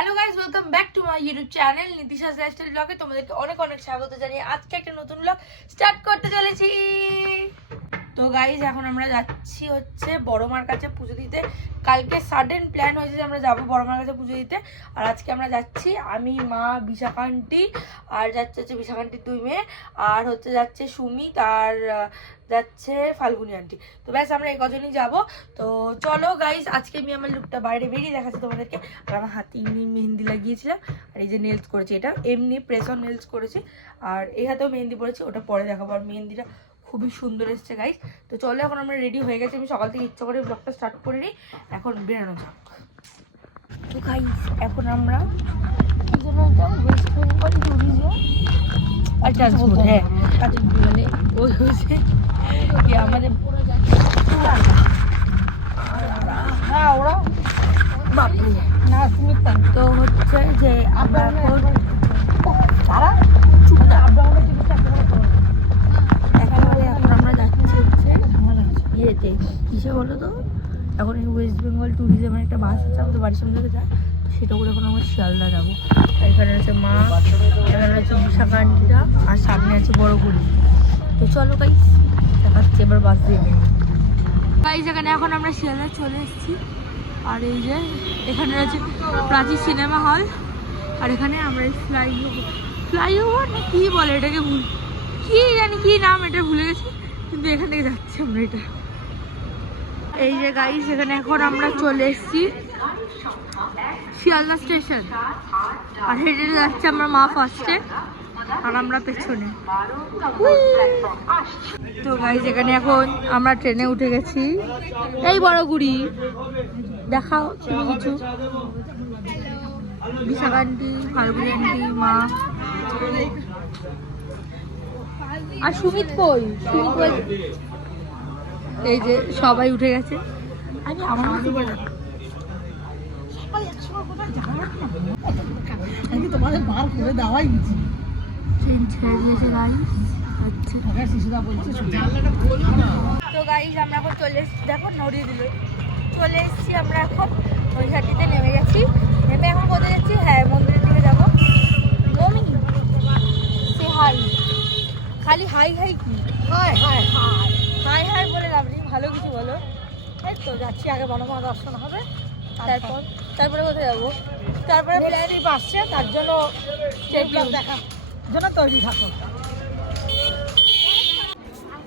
Hello guys welcome back to my YouTube channel Nitisha lifestyle ব্লগে তোমাদেরকে অনেক অনেক স্বাগত জানিয়ে আজকে একটা নতুন ব্লগ স্টার্ট করতে চলেছি। তো গাইজ এখন আমরা যাচ্ছি হচ্ছে বড় মার কাছে পুজো দিতে। কালকে সাডেন প্ল্যান হয়েছে যে আমরা যাব বড় মার কাছে পুজো দিতে। আর আজকে আমরা যাচ্ছি, আমি, মা, বিশাখান্তি, আর যাচ্ছে হচ্ছে বিশাখান্তির দুই মেয়ে, আর হচ্ছে যাচ্ছে সুমিত, আর যাচ্ছে ফাল্গুনি আন্টি তো ব্যাস, আমরা এই কজনই যাব। তো চলো গাইজ আজকে আমি আমার লুকটা বাইরে বেরিয়ে দেখাচ্ছি তোমাদেরকে। আর আমার হাতে এমনি মেহেন্দি লাগিয়েছিলাম, আর এই যে নেলস করেছি। এটা এমনি প্রেস অন নেলস করেছি, আর এই হাতেও মেহেন্দি পরেছি, ওটা পরে দেখাবো। আর মেহেন্দিটা খুবই সুন্দর এসছে গাইজ তো চলো, এখন আমরা রেডি হয়ে গেছি। আমি সকাল থেকে ইচ্ছা করে ব্লগটা স্টার্ট করে নিই এখন বেরোনো যাক। তো গাইজ এখন আমরা ওয়েস্ট বেঙ্গল আচ্ছা হ্যাঁ। আমাদের হ্যাঁ ওরা না তো হচ্ছে যে আমরা তারা চুপ একেবারে এখন আমরা যাচ্ছি হচ্ছে ইয়েতে কিসে বলো তো? এখন এই ওয়েস্ট বেঙ্গল ট্যুরিজমের একটা বাস আছে, আমাদের বাড়ির সামনে থেকে যায় সেটা করে এখন আমরা শিয়ালদা যাব। এখানে আছে মা, এখানে আছে বিশাখা আর সামনে আছে বড় গুড়ি তো চলো গাইস দেখাচ্ছি এবার বাস দিয়ে গাইস এখানে এখন আমরা শিয়ালদা চলে এসেছি। আর এই যে, এখানে আছে প্রাচী সিনেমা হল আর এখানে আমরা ফ্লাইওভার ফ্লাইওভার না কি বলে এটাকে ভুল? কি জানি কি নাম, এটা ভুলে গেছি। কিন্তু এখান থেকে যাচ্ছি আমরা এটা। এই যে গাইস এখানে এখন আমরা চলে এসেছি শিয়ালদা স্টেশন। আর হেঁটে যাচ্ছে আমরা মা ফার্স্টে আর আমরা পেছনে। তো গাইস এখানে এখন আমরা ট্রেনে উঠে গেছি। এই বড় গুড়ি, দেখাও তুমি কিছু? বিশাখান্তি, ফাল্গুনি আন্টি মা। আর সুমিত কই? সুমিত এই যে সবাই উঠে গেছে। আমি আমার মতো করে আমি তোমাদের বার করে দেওয়াই দিচ্ছি ট্রেন ছেড়ে দিয়েছে গাইস আচ্ছা। শিশুদা তো গাইস আমরা এখন চলে এসেছি দেখো নড়িয়ে দিল। চলে এসেছি আমরা এখন নৈহাটিতে নেমে গেছি। নেমে এখন কোথায় যাচ্ছি? হ্যাঁ মন্দিরের দিকে যাব। Mummy say hi. খালি হাই হাই কি? Hi hi hi. Hi hi বলে লাভ নেই ভালো কিছু বলো। এই তো যাচ্ছি আগে বনমা দর্শন হবে তারপর তারপরে কোথায় যাব? তারপরে প্ল্যান ট্রিপ আসছে তার জন্য দেখা জন্য তৈরি থাকো।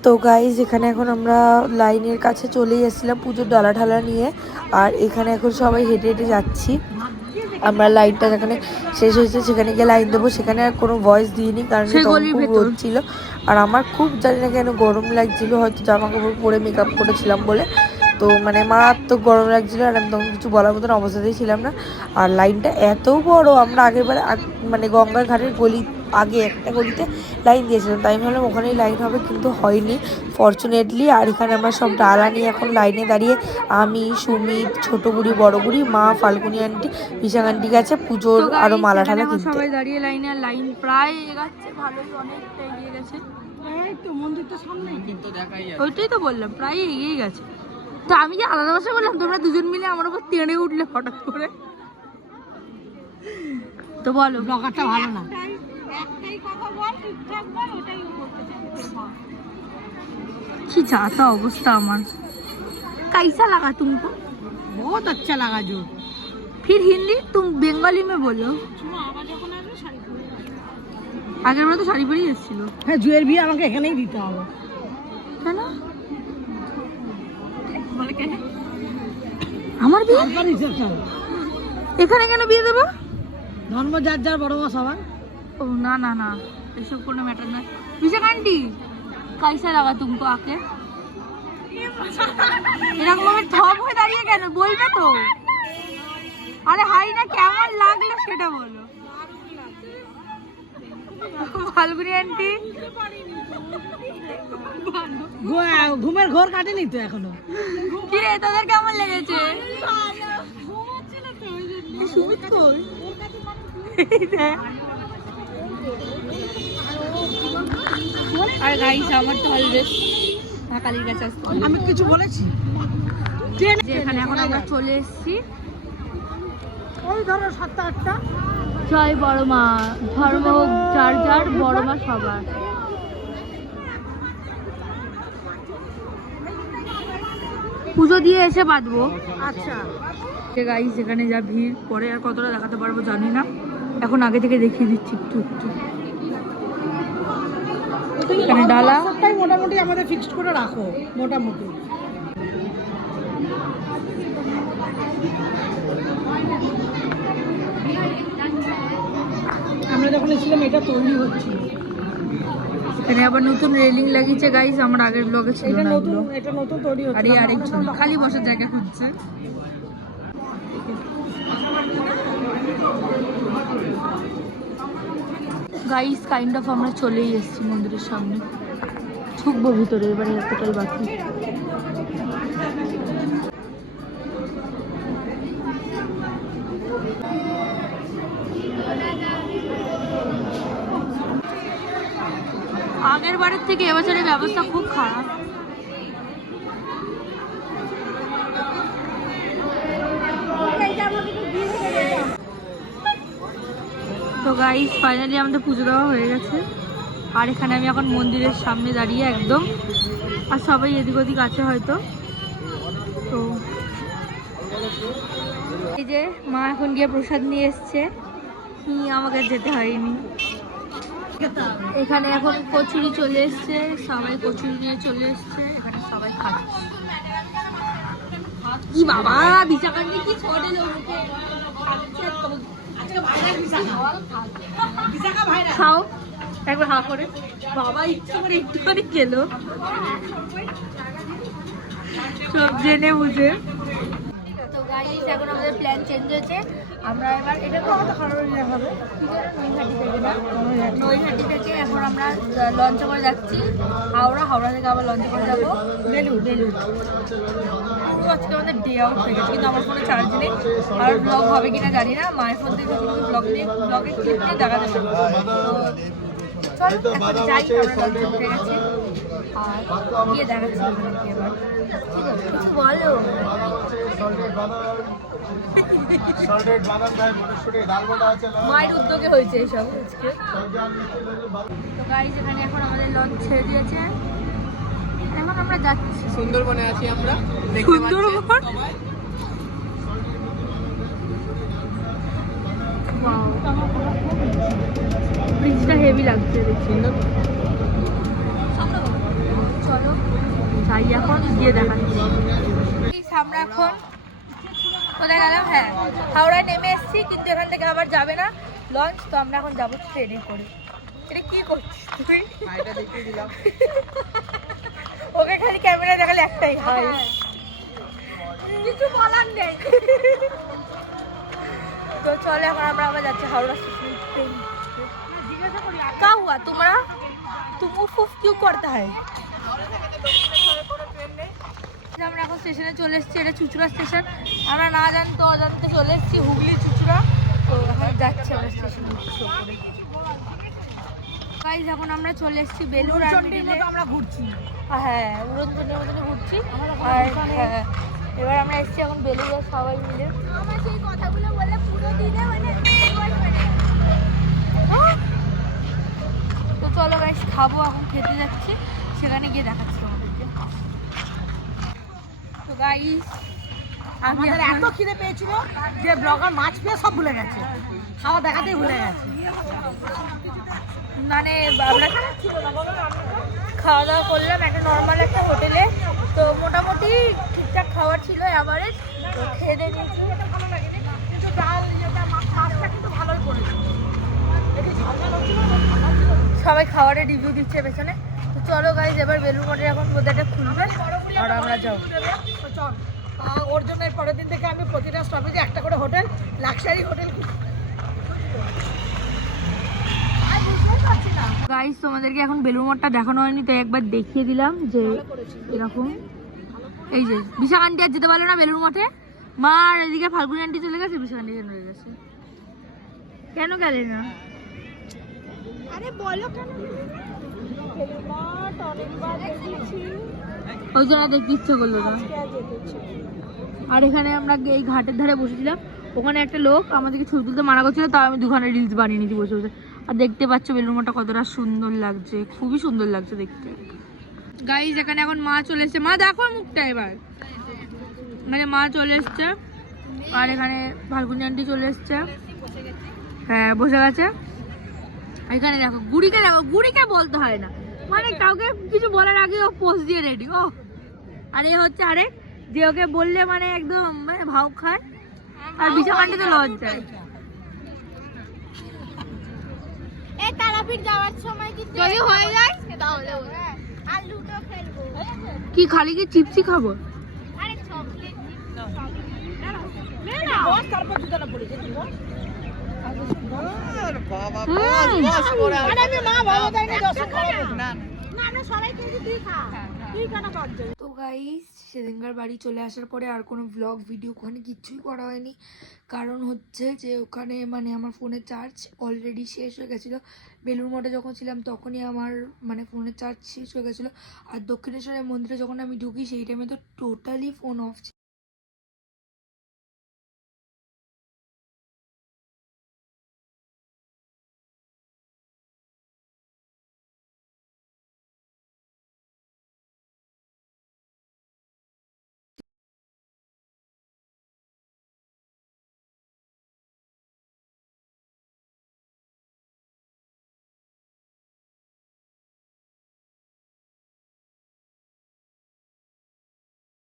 তো গাইজ এখানে এখন আমরা লাইনের কাছে চলেই এসেছিলাম পুজোর ডালা ঢালা নিয়ে আর এখানে এখন সবাই হেঁটে হেঁটে যাচ্ছি। আমরা লাইনটা যেখানে শেষ হয়েছে সেখানে গিয়ে লাইন দেবো। সেখানে আর কোনো ভয়েস দিইনি কারণ তখন খুব। রোদ ছিল। আর আমার খুব জানি না কেন গরম লাগছিল হয়তো জামা কাপড় পরে মেকআপ করেছিলাম বলে। তো মানে মারাত্মক গরম লাগছিল আর আমি তখন কিছু বলার মতন অবস্থাতেই ছিলাম না। আর লাইনটা এত বড় আমরা আগেরবার আগ- মানে গঙ্গার ঘাটের গলি আগে একটা গলিতে লাইন দিয়েছিলাম। তাই আমি ভাবলাম ওখানেই লাইন হবে কিন্তু হয়নি। ফর্চুনেটলি আর এখানে আমরা সব ডালা নিয়ে এখন লাইনে দাঁড়িয়ে। আমি সুমিত ছোট বুড়ি বড় বুড়ি মা ফাল্গুনি আন্টি বিশাখ আন্টি গেছে পুজোর তো guys, আরও মালা ঠালা কিনতে। সবাই দাঁড়িয়ে লাইনে আর লাইন প্রায় এগাচ্ছে ভালোই অনেকটা এগিয়ে গেছে। তো মন্দির তো সামনেই। ওইটাই তো বললাম প্রায় এগিয়ে গেছে। তো আমি যে আলাদা ভাষা বললাম তোমরা দুজন মিলে আমার উপর তেড়ে উঠলে হঠাৎ করে। তো বলো। ব্লগারটা ভালো না। কি চাতা অবস্থা আমার कैसा लगा तुमको বহুত আচ্ছা লাগা জো फिर हिंदी तुम बंगाली में बोलो আগের বার তো শাড়ি পরেই এসেছিল হ্যাঁ জুয়ের বিয়ে আমাকে এখানেই দিতে হবে কেন আমার বিয়ে সরকার রিসেপশন এখানে কেন বিয়ে দেবো ধর্ম যার যার বড় মা ও না না না। এসব কোনো ম্যাটার না। বিশাখ আন্টি কাইসা লাগা তুমকো আকে? এরকম ভাবে থপ হয়ে দাঁড়িয়ে কেন? বলবে তো। আরে হাই না কেমন লাগল সেটা বলো। ফাল্গুনি আন্টি? ঘুমের ঘোর কাটেনি তো এখনও। কি রে তোদের কেমন লেগেছে? সুমিত কই। আর গাইস আমার তো অলওয়েজ কালীর কাছে আসতে। আমি কিছু বলেছি? যে এখানে এখন আমরা চলে এসেছি। ওই ধরো সাতটা আটটা। জয় বড় মা ধর্ম যার যার বড় মা সবার। পুজো দিয়ে এসে বাঁধবো। আচ্ছা। গাইস এখানে যা ভিড় পরে আর কতটা দেখাতে পারব জানি না। এখন আগে থেকে দেখিয়ে দিচ্ছি একটু একটু। এখানে ডালা। মোটামুটি আমাদের ফিক্সড করে রাখো মোটামুটি। আমরা যখন এসেছিলাম এটা তৈরি হচ্ছিল এখানে আবার নতুন রেলিং লাগিয়েছে গাইস আমার আগের ব্লগে ছিল এটা নতুন এটা নতুন তৈরি হচ্ছে। আরেকজন খালি বসার জায়গা খুঁজছে। গাইস কাইন্ড অফ আমরা চলেই এসেছি মন্দিরের সামনে। ঢুকবো ভিতরে, এবারে এতটাই বাকি। আগের বারের থেকে এবছরের ব্যবস্থা খুব খারাপ। তো গাইস ফাইনালি আমাদের পুজো দেওয়া হয়ে গেছে। আর এখানে আমি এখন মন্দিরের সামনে দাঁড়িয়ে একদম, আর সবাই এদিক ওদিক আছে হয়তো। তো এই যে মা এখন গিয়ে প্রসাদ নিয়ে এসছে। আমাকে যেতে হয়নি। এখানে এখন কচুরি চলে এসছে, সবাই কচুরি নিয়ে চলে এসছে, এখানে সবাই খাচ্ছে। কি বাবা বিশাখান্তি কি ছোট খাও। একবার হা করে। বাবা ইচ্ছে করে একটুখানি খেলো। সব জেনে বুঝে। গাইস এখন আমাদের প্ল্যান চেঞ্জ হয়েছে। আমরা এবার এটা তো আমাদের খারাপ হবে। নৈহাটি থেকে। না নৈহাটি থেকে এখন আমরা লঞ্চে করে যাচ্ছি। হাওড়া হাওড়া থেকে আবার লঞ্চে করে যাব। বেলুর বেলুর পুরো আজকে আমাদের ডে আউট হয়ে গেছে কিন্তু আমার ফোনে চার্জ নেই। আর ব্লগ হবে কিনা জানি না। মায়ের ফোন থেকে কিন্তু ব্লগ নিয়ে ব্লগের ক্লিপ নিয়ে দেখাতে পারব। তো চলো এখন যাই আমরা লঞ্চে উঠে গেছি। আর গিয়ে দেখাচ্ছি আপনাদেরকে এবার কিছু বলো। মায়ের উদ্যোগে হয়েছে এইসব আজকে। তো গাইজ এখানে এখন আমাদের লঞ্চ ছেড়ে দিয়েছে। এখন আমরা যাচ্ছি। সুন্দরবনে আছি আমরা। সুন্দরবন? ব্রিজটা হেভি লাগছে দেখছি চলো যাই এখন গিয়ে দেখাচ্ছি আমরা এখন কোথায় গেলাম হ্যাঁ হাওড়ায় নেমে এসেছি কিন্তু এখান থেকে আবার যাবে না লঞ্চ তো আমরা এখন যাবো ট্রেনে করে এটা কি করছিস তুই হাইটা দেখিয়ে দিলাম ওকে খালি ক্যামেরা দেখালে একটাই হাই কিছু বলার নেই তো চলে এখন আমরা আবার যাচ্ছি হাওড়া স্টেশন ट्रेन क्या हुआ तुम्हारा तुम उफ उफ क्यों करता है স্টেশনে চলে এসেছি এটা চুচুড়া স্টেশন। আমরা না জানতো অজান্তে চলে এসেছি হুগলি চুচুড়া। তো এখন যাচ্ছি আমরা স্টেশনে গাইজ এখন আমরা চলে এসেছি বেলুর আর আমরা ঘুরছি। হ্যাঁ উড়নচন্ডির মতন ঘুরছি। আর হ্যাঁ এবার আমরা এসেছি এখন বেলুড়ে সবাই মিলে। আমার সেই কথাগুলো বলে পুরো দিনে মানে তো চলো গাইস খাব এখন খেতে যাচ্ছি। সেখানে গিয়ে দেখাচ্ছি তো আমাদের এত খিদে পেয়েছিল যে ব্লগার মাছ পেয়ে সব ভুলে গেছে। খাওয়া দেখাতেই ভুলে গেছে। মানে আমরা খাওয়া দাওয়া করলাম একটা নর্মাল একটা হোটেলে তো মোটামুটি ঠিকঠাক খাবার ছিল তো খেয়ে দিয়ে নিয়েছি কিন্তু ডাল মাছটা কিন্তু ভালোই করেছে। সবাই খাবারের রিভিউ দিচ্ছে পেছনে। চলো গাইজ এবার বেলুর মঠে এখন বোধহয় খুলবে আর আমরা যাও। চল। ওর জন্য পরের দিন থেকে আমি প্রতিটা স্টপেজে একটা করে হোটেল লাক্সারি হোটেল গাইজ তোমাদেরকে এখন বেলুর মঠটা দেখানো হয়নি, তাই একবার দেখিয়ে দিলাম যে এরকম। এই যে বিশাখ আন্টি আর যেতে পারল না বেলুর মঠে? মা, আর এদিকে ফাল্গুনি আন্টি চলে গেছে? বিশাখ আন্টি রয়ে গেছে। কেন গেলে না? আরে বলো কেন? ওই জন্য দেখতে ইচ্ছে করল না। আর এখানে আমরা এই ঘাটের ধারে বসেছিলাম। ওখানে একটা লোক আমাদেরকে ছবি তুলতে মানা করছিল, তাও আমি দুখানে রিলস বানিয়ে নিয়েছি বসে বসে। আর দেখতে পাচ্ছ বেলুর মঠটা কতটা সুন্দর লাগছে, খুবই সুন্দর লাগছে দেখতে। গাইজ এখানে এখন মা চলে এসছে। মা, দেখো মুখটা এবার। মানে মা চলে এসছে। আর এখানে ফাল্গুনি আন্টি চলে এসছে। হ্যাঁ বসে গেছে। এখানে দেখো, গুড়িকে দেখো, গুড়িকে বলতে হয় না। মানে কাউকে কিছু বলার আগে ও পোস্ট দিয়ে রেডি ও। আর এ হচ্ছে আরেক যে ওকে বললে মানে একদম মানে ভাও খায়। আর বিছা কান্ডে তো লজ্জায় হয়ে কি খালি কি চিপসি খাব? আরে চকলেট না না তো গাইস সেদিনকার বাড়ি চলে আসার পরে আর কোনো ব্লগ ভিডিও ওখানে কিচ্ছুই করা হয়নি। কারণ হচ্ছে যে ওখানে মানে আমার ফোনের চার্জ অলরেডি শেষ হয়ে গেছিল। বেলুর মঠে যখন ছিলাম তখনই আমার মানে ফোনের চার্জ শেষ হয়ে গেছিল। আর দক্ষিণেশ্বরের মন্দিরে যখন আমি ঢুকি সেই টাইমে তো টোটালি ফোন অফ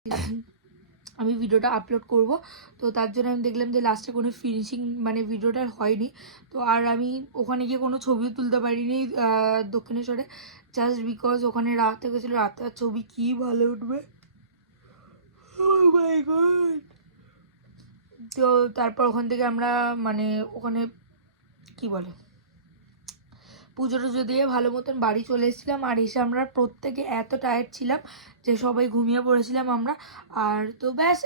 আমি ভিডিওটা আপলোড করব। তো তার জন্য আমি দেখলাম যে লাস্টে কোনো ফিনিশিং মানে ভিডিওটা হয়নি। তো আর আমি ওখানে গিয়ে কোনো ছবিও তুলতে পারিনি দক্ষিণেশ্বরে। জাস্ট বিকজ ওখানে রাত হয়ে গেছিল, রাতে আর ছবি কী ভালো উঠবে? Oh! তো তারপর ওখান থেকে আমরা মানে ওখানে কি বলে? পুজো টুজো দিয়ে ভালো মতন বাড়ি চলে এসেছিলাম, আর এসে আমরা প্রত্যেকে এত টায়ার্ড ছিলাম যে সবাই ঘুমিয়ে পড়েছিলাম আমরা। আর তো ব্যাস